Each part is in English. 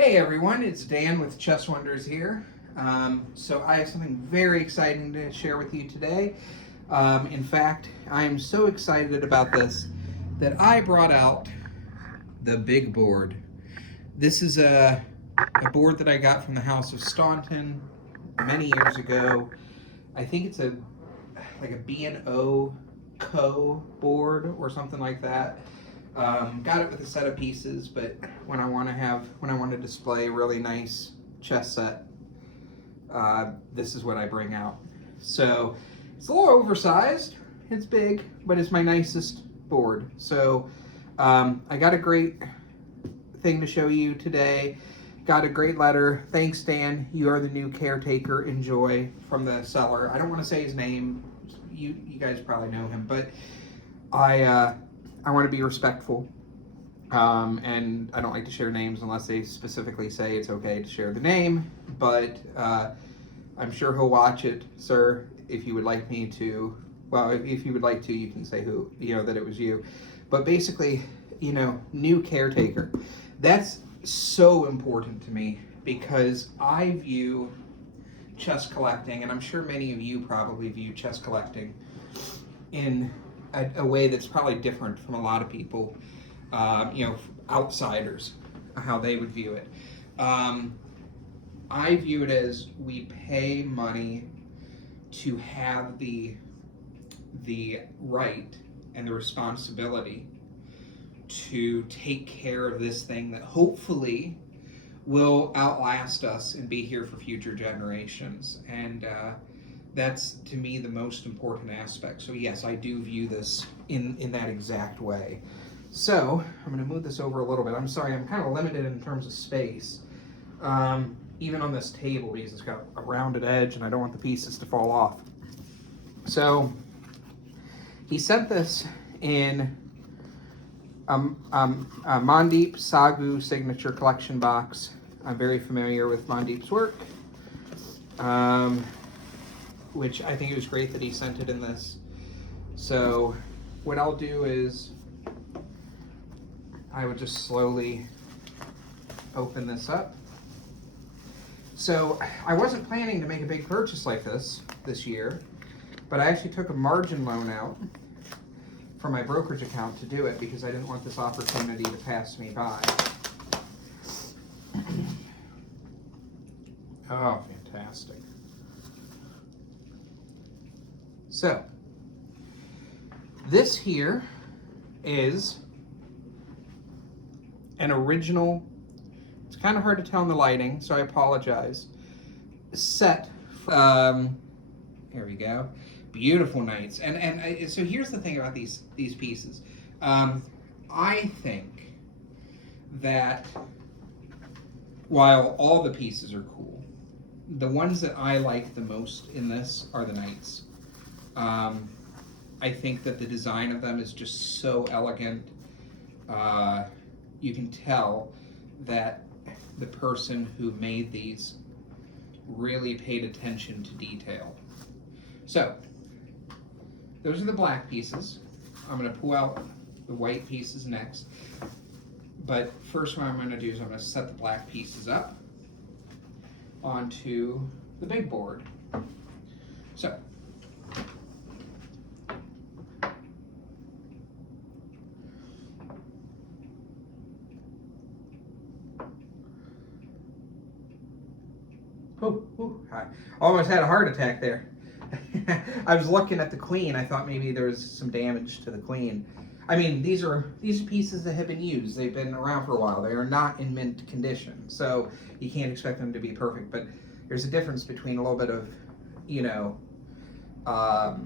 Hey everyone, it's Dan with Chess Wonders here. So I have something very exciting to share with you today. In fact, I am so excited about this that I brought out the big board. This is a board that I got from the House of Staunton many years ago. I think it's like a B&O Co board or something like that. Got it with a set of pieces, but when I want to display a really nice chess set, this is what I bring out. So it's a little oversized. It's big, but it's my nicest board. So I got a great thing to show you today. Got a great letter. Thanks, Dan. You are the new caretaker. Enjoy, from the seller. I don't want to say his name. You guys probably know him, but I want to be respectful, and I don't like to share names unless they specifically say it's okay to share the name. But I'm sure he'll watch it, sir. If you would like me to, well, if you would like to, you can say who, that it was you. But basically, new caretaker. That's so important to me because I view chess collecting, and I'm sure many of you probably view chess collecting in a way that's probably different from a lot of people, outsiders, how they would view it. I view it as we pay money to have the right and the responsibility to take care of this thing that hopefully will outlast us and be here for future generations. And that's, to me, the most important aspect. So yes, I do view this in that exact way. So I'm going to move this over a little bit. I'm sorry, I'm kind of limited in terms of space, even on this table, because it's got a rounded edge and I don't want the pieces to fall off. So he sent this in a Mandeep Sagu signature collection box. I'm very familiar with Mandeep's work, which I think it was great that he sent it in this. So what I'll do is I would just slowly open this up. So I wasn't planning to make a big purchase like this year, but I actually took a margin loan out from my brokerage account to do it because I didn't want this opportunity to pass me by. Oh, fantastic. So, this here is an original, it's kind of hard to tell in the lighting, so I apologize, set. Here we go. Beautiful knights. And so here's the thing about these pieces. I think that while all the pieces are cool, the ones that I like the most in this are the knights. I think that the design of them is just so elegant. You can tell that the person who made these really paid attention to detail. So, those are the black pieces. I'm going to pull out the white pieces next. But first what I'm going to do is I'm going to set the black pieces up onto the big board. So, I almost had a heart attack there. I was looking at the queen. I thought maybe there was some damage to the queen. I mean, these are pieces that have been used. They've been around for a while. They are not in mint condition, so you can't expect them to be perfect. But there's a difference between a little bit of, a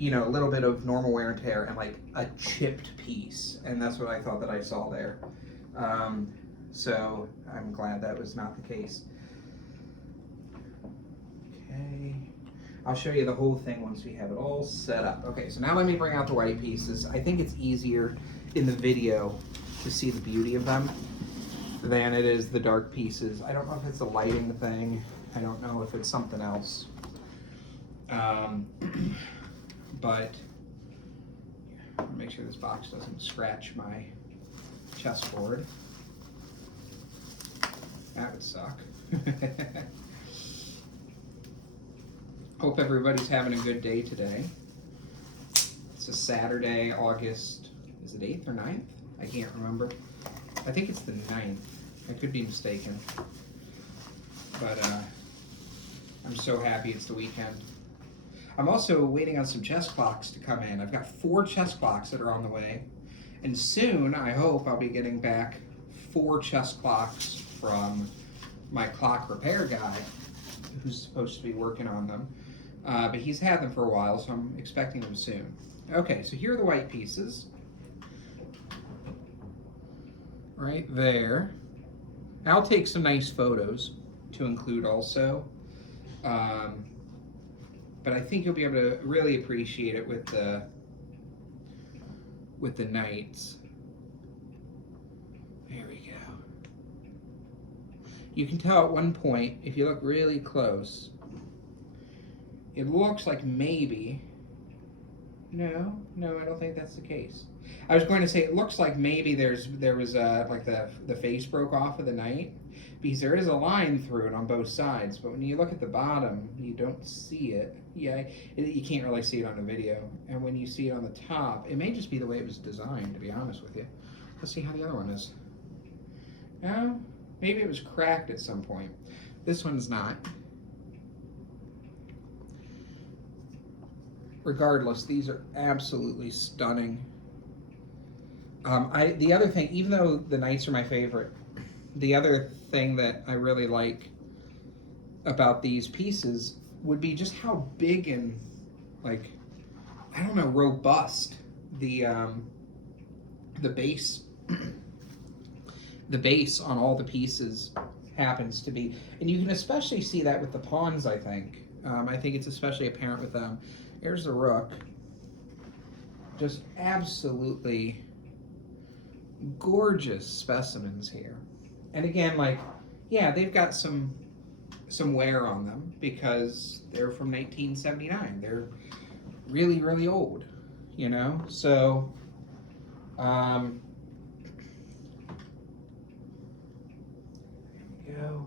little bit of normal wear and tear and like a chipped piece, and that's what I thought that I saw there. So I'm glad that was not the case. Okay, I'll show you the whole thing once we have it all set up. Okay, so now let me bring out the white pieces. I think it's easier in the video to see the beauty of them than it is the dark pieces. I don't know if it's a lighting thing. I don't know if it's something else. But make sure this box doesn't scratch my chessboard. That would suck. Hope everybody's having a good day today. It's a Saturday, August, is it 8th or 9th? I can't remember. I think it's the 9th. I could be mistaken. But I'm so happy it's the weekend. I'm also waiting on some chess clocks to come in. I've got 4 chess clocks that are on the way. And soon, I hope, I'll be getting back 4 chess clocks from my clock repair guy who's supposed to be working on them. But he's had them for a while, so I'm expecting them soon. Okay, so here are the white pieces. Right there. I'll take some nice photos to include also. But I think you'll be able to really appreciate it with the knights. There we go. You can tell at one point, if you look really close, it looks like maybe, no, I don't think that's the case. I was going to say it looks like maybe there was like the face broke off of the knight, because there is a line through it on both sides, but when you look at the bottom, you don't see it. Yeah, you can't really see it on the video, and when you see it on the top, it may just be the way it was designed, to be honest with you. Let's see how the other one is. No, maybe it was cracked at some point. This one's not. Regardless, these are absolutely stunning. The other thing, even though the knights are my favorite, the other thing that I really like about these pieces would be just how big and, like, I don't know, robust the base the base on all the pieces happens to be. And you can especially see that with the pawns, I think. I think it's especially apparent with them. Here's the rook. Just absolutely gorgeous specimens here. And again, like, yeah, they've got some wear on them because they're from 1979. They're really, really old, you know? So, there we go.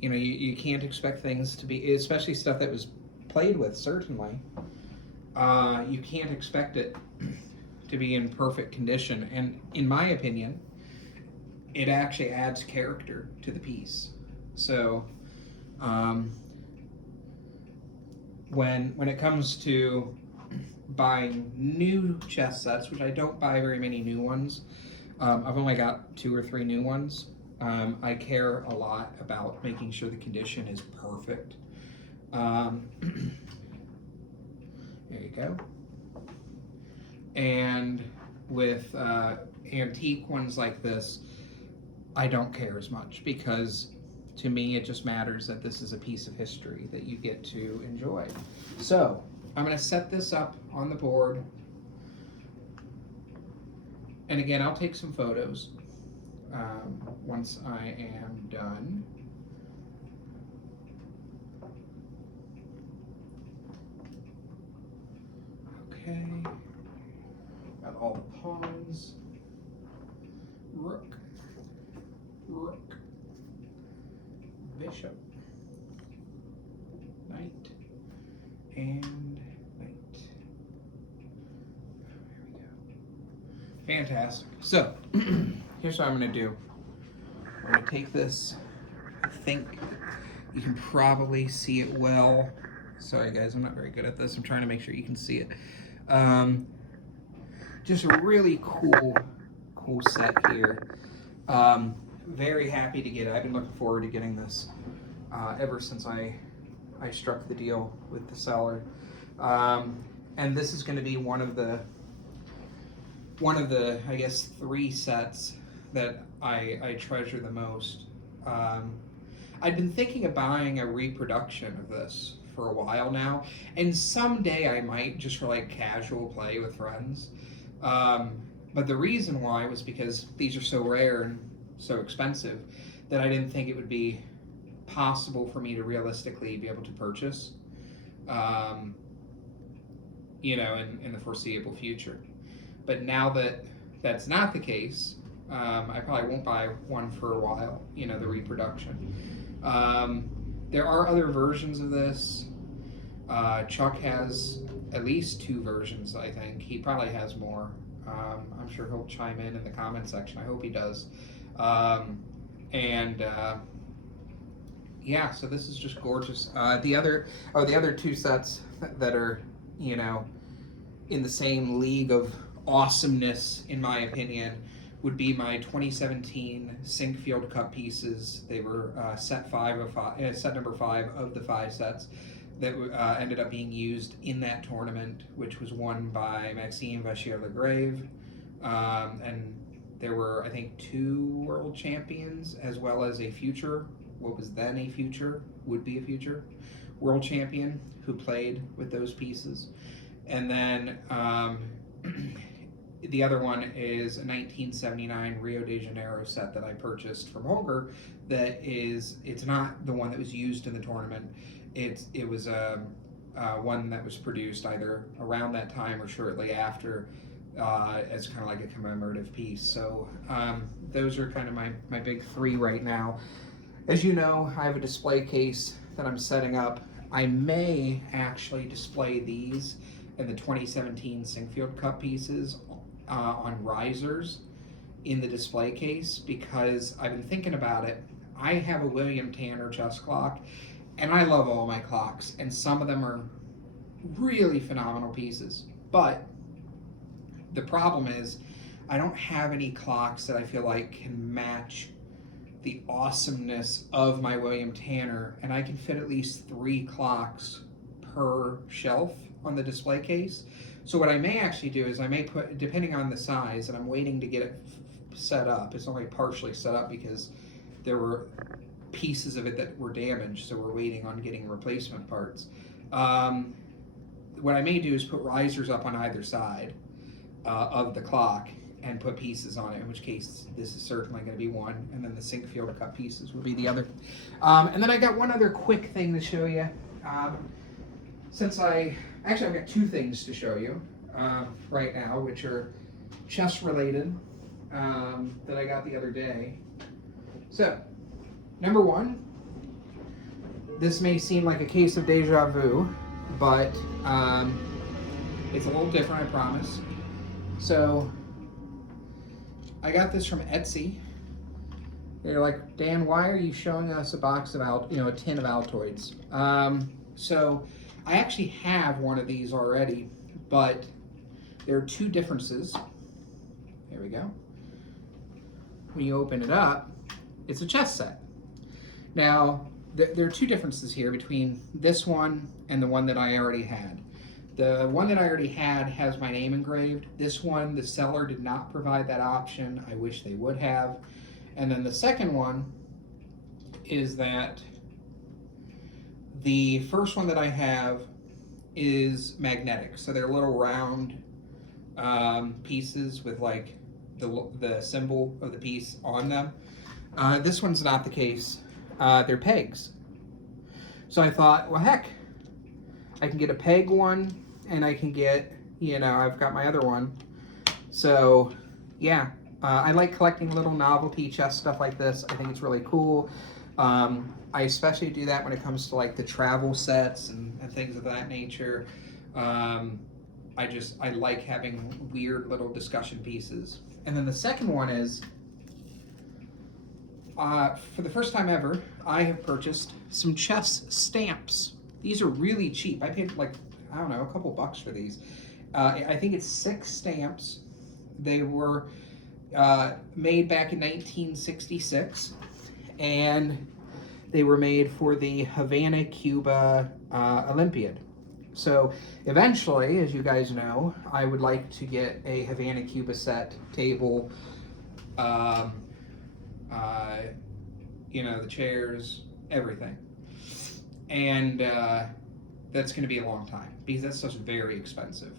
You know, you can't expect things to be, especially stuff that was played with, certainly. You can't expect it to be in perfect condition. And in my opinion, it actually adds character to the piece. So, when it comes to buying new chess sets, which I don't buy very many new ones, I've only got 2 or 3 new ones. I care a lot about making sure the condition is perfect. There you go. And with antique ones like this, I don't care as much because to me it just matters that this is a piece of history that you get to enjoy. So I'm going to set this up on the board, and again I'll take some photos once I am done. Okay, got all the pawns. Rook, rook, bishop, knight, and knight. There we go. Fantastic. So, here's what I'm going to do. I'm going to take this. I think you can probably see it well. Sorry guys, I'm not very good at this. I'm trying to make sure you can see it. Just a really cool set here. Very happy to get it. I've been looking forward to getting this ever since I struck the deal with the seller. And this is going to be one of the I guess 3 sets that I treasure the most. I've been thinking of buying a reproduction of this for a while now, and someday I might, just for like casual play with friends. But the reason why was because these are so rare and so expensive that I didn't think it would be possible for me to realistically be able to purchase, you know, in the foreseeable future. But now that that's not the case, I probably won't buy one for a while, you know, the reproduction. There are other versions of this. Chuck has at least 2 versions, I think. He probably has more. I'm sure he'll chime in the comment section. I hope he does. And yeah, so this is just gorgeous. The other 2 sets that are, you know, in the same league of awesomeness, in my opinion, would be my 2017 Sinkfield Cup pieces. They were set number 5 of the 5 sets that ended up being used in that tournament, which was won by Maxime Vachier-Lagrave. And there were, I think, 2 world champions, as well as a future, what was then a future, would be a future, world champion who played with those pieces. And then the other one is a 1979 Rio de Janeiro set that I purchased from Holger. It's not the one that was used in the tournament. It was one that was produced either around that time or shortly after, as kind of like a commemorative piece. So those are kind of my big 3 right now. As you know, I have a display case that I'm setting up. I may actually display these and the 2017 Sinkfield Cup pieces on risers in the display case, because I've been thinking about it. I have a William Tanner chess clock, and I love all my clocks, and some of them are really phenomenal pieces. But the problem is I don't have any clocks that I feel like can match the awesomeness of my William Tanner, and I can fit at least 3 clocks per shelf on the display case. So what I may actually do is I may put, depending on the size, and I'm waiting to get it set up. It's only partially set up because there were pieces of it that were damaged, so we're waiting on getting replacement parts. What I may do is put risers up on either side of the clock and put pieces on it, in which case this is certainly going to be one, and then the Sinkfield Cup pieces will be the other. And then I got one other quick thing to show you. I've got 2 things to show you right now, which are chess related, that I got the other day. So, number 1, this may seem like a case of deja vu, but it's a little different, I promise. So, I got this from Etsy. They're like, Dan, why are you showing us a box of a tin of Altoids? So I actually have one of these already, but there are 2 differences. There we go. When you open it up, it's a chess set. Now, there are 2 differences here between this one and the one that I already had. The one that I already had has my name engraved. This one, the seller did not provide that option. I wish they would have. And then the second one is that the first one that I have is magnetic. So they're little round pieces with like the symbol of the piece on them. This one's not the case. They're pegs. So I thought, well, heck, I can get a peg one, and I can get, I've got my other one. So, yeah, I like collecting little novelty chess stuff like this. I think it's really cool. I especially do that when it comes to like the travel sets and things of that nature. I like having weird little discussion pieces. And then the second one is, for the first time ever, I have purchased some chess stamps. These are really cheap. I paid like, I don't know, a couple bucks for these. I think it's 6 stamps. They were made back in 1966, and they were made for the Havana, Cuba Olympiad. So eventually, as you guys know, I would like to get a Havana, Cuba set, table, the chairs, everything. And that's going to be a long time, because that stuff's very expensive.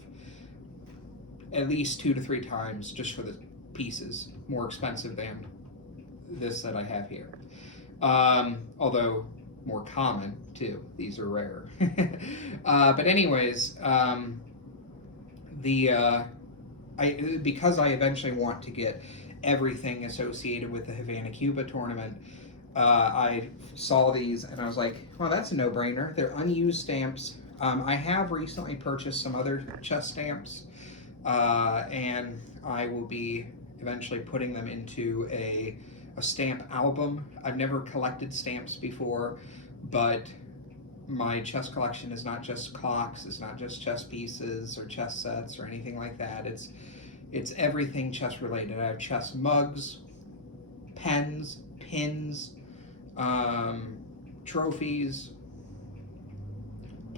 At least 2 to 3 times just for the pieces, more expensive than this that I have here. Although more common too. These are rare. But anyways, because I eventually want to get everything associated with the Havana Cuba tournament. I saw these and I was like, well, that's a no-brainer. They're unused stamps. I have recently purchased some other chess stamps, and I will be eventually putting them into a stamp album. I've never collected stamps before, but my chess collection is not just clocks, it's not just chess pieces or chess sets or anything like that. It's everything chess related. I have chess mugs, pens, pins, trophies,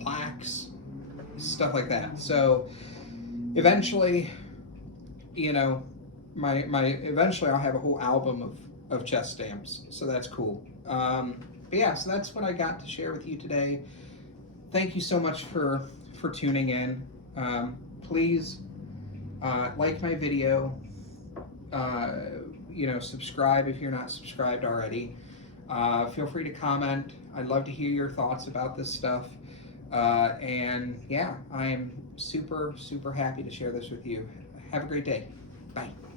plaques, stuff like that. So eventually, you know, my eventually I'll have a whole album of chess stamps. So that's cool. But yeah, so that's what I got to share with you today. Thank you so much for tuning in. Please like my video. Subscribe if you're not subscribed already. Feel free to comment. I'd love to hear your thoughts about this stuff. And yeah, I'm super, super happy to share this with you. Have a great day. Bye.